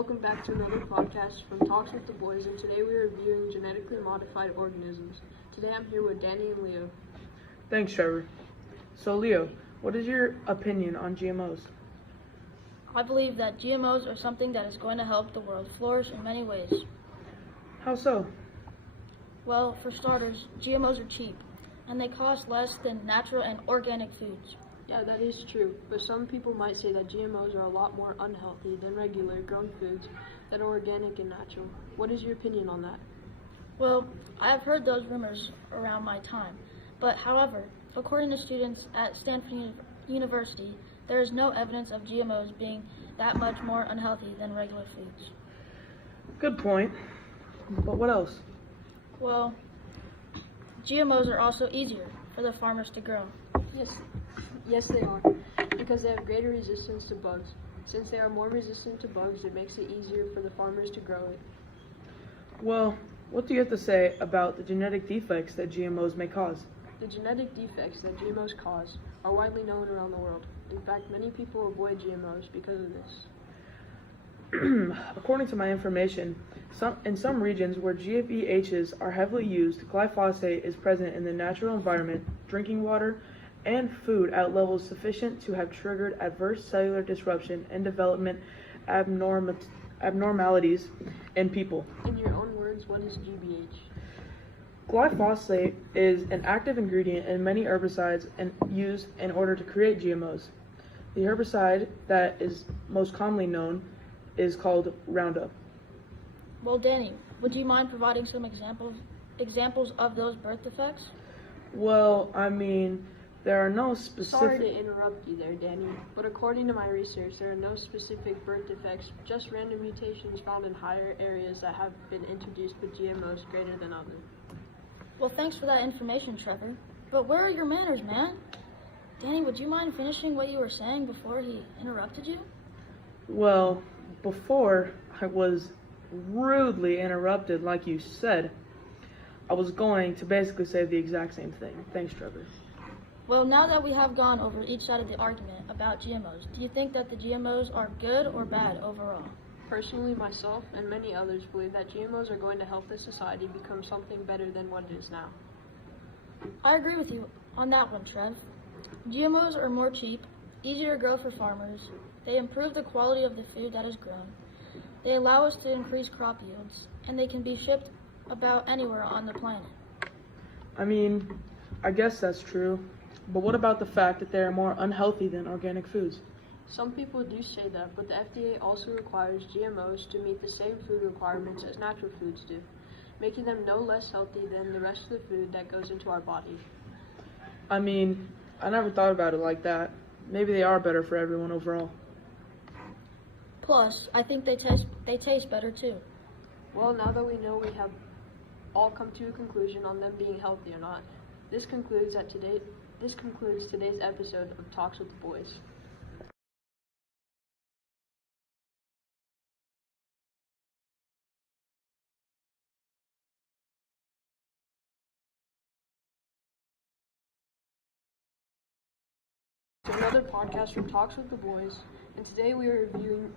welcome back to another podcast from Talks with the Boys, and today we are reviewing genetically modified organisms. Today I'm here with Danny and Leo. Thanks, Trevor. So, Leo, what is your opinion on GMOs? I believe that GMOs are something that is going to help the world flourish in many ways. How so? Well, for starters, GMOs are cheap, and they cost less than natural and organic foods. Yeah, that is true, but some people might say that GMOs are a lot more unhealthy than regular grown foods that are organic and natural. What is your opinion on that? Well, I have heard those rumors around my time, but however, according to students at Stanford University, there is no evidence of GMOs being that much more unhealthy than regular foods. Good point. But what else? Well, GMOs are also easier for the farmers to grow. Yes, they are, because they have greater resistance to bugs. Since they are more resistant to bugs, it makes it easier for the farmers to grow it. Well, what do you have to say about the genetic defects that GMOs may cause? The genetic defects that GMOs cause are widely known around the world. In fact, many people avoid GMOs because of this. According to my information, in some regions where GMEHs are heavily used, glyphosate is present in the natural environment, drinking water, and food at levels sufficient to have triggered adverse cellular disruption and development abnormalities in people. In your own words, what is GBH? Glyphosate is an active ingredient in many herbicides and used in order to create GMOs. The herbicide that is most commonly known is called Roundup. Well, Danny, would you mind providing some examples of those birth defects? Well, there are no specific... Sorry to interrupt you there, Danny, but according to my research, there are no specific birth defects, just random mutations found in higher areas that have been introduced with GMOs greater than others. Well, thanks for that information, Trevor. But where are your manners, man? Danny, would you mind finishing what you were saying before he interrupted you? Well, before I was rudely interrupted, like you said, I was going to basically say the exact same thing. Thanks, Trevor. Well, now that we have gone over each side of the argument about GMOs, do you think that the GMOs are good or bad overall? Personally, myself and many others believe that GMOs are going to help the society become something better than what it is now. I agree with you on that one, Trev. GMOs are more cheap, easier to grow for farmers. They improve the quality of the food that is grown. They allow us to increase crop yields, and they can be shipped about anywhere on the planet. I guess that's true. But what about the fact that they are more unhealthy than organic foods? Some people do say that, but the FDA also requires GMOs to meet the same food requirements as natural foods do, making them no less healthy than the rest of the food that goes into our body. I never thought about it like that. Maybe they are better for everyone overall. Plus, I think they taste better too. Well, now that we know we have all come to a conclusion on them being healthy or not, this concludes today's episode of Talks with the Boys. To another podcast from Talks with the Boys, and today we are reviewing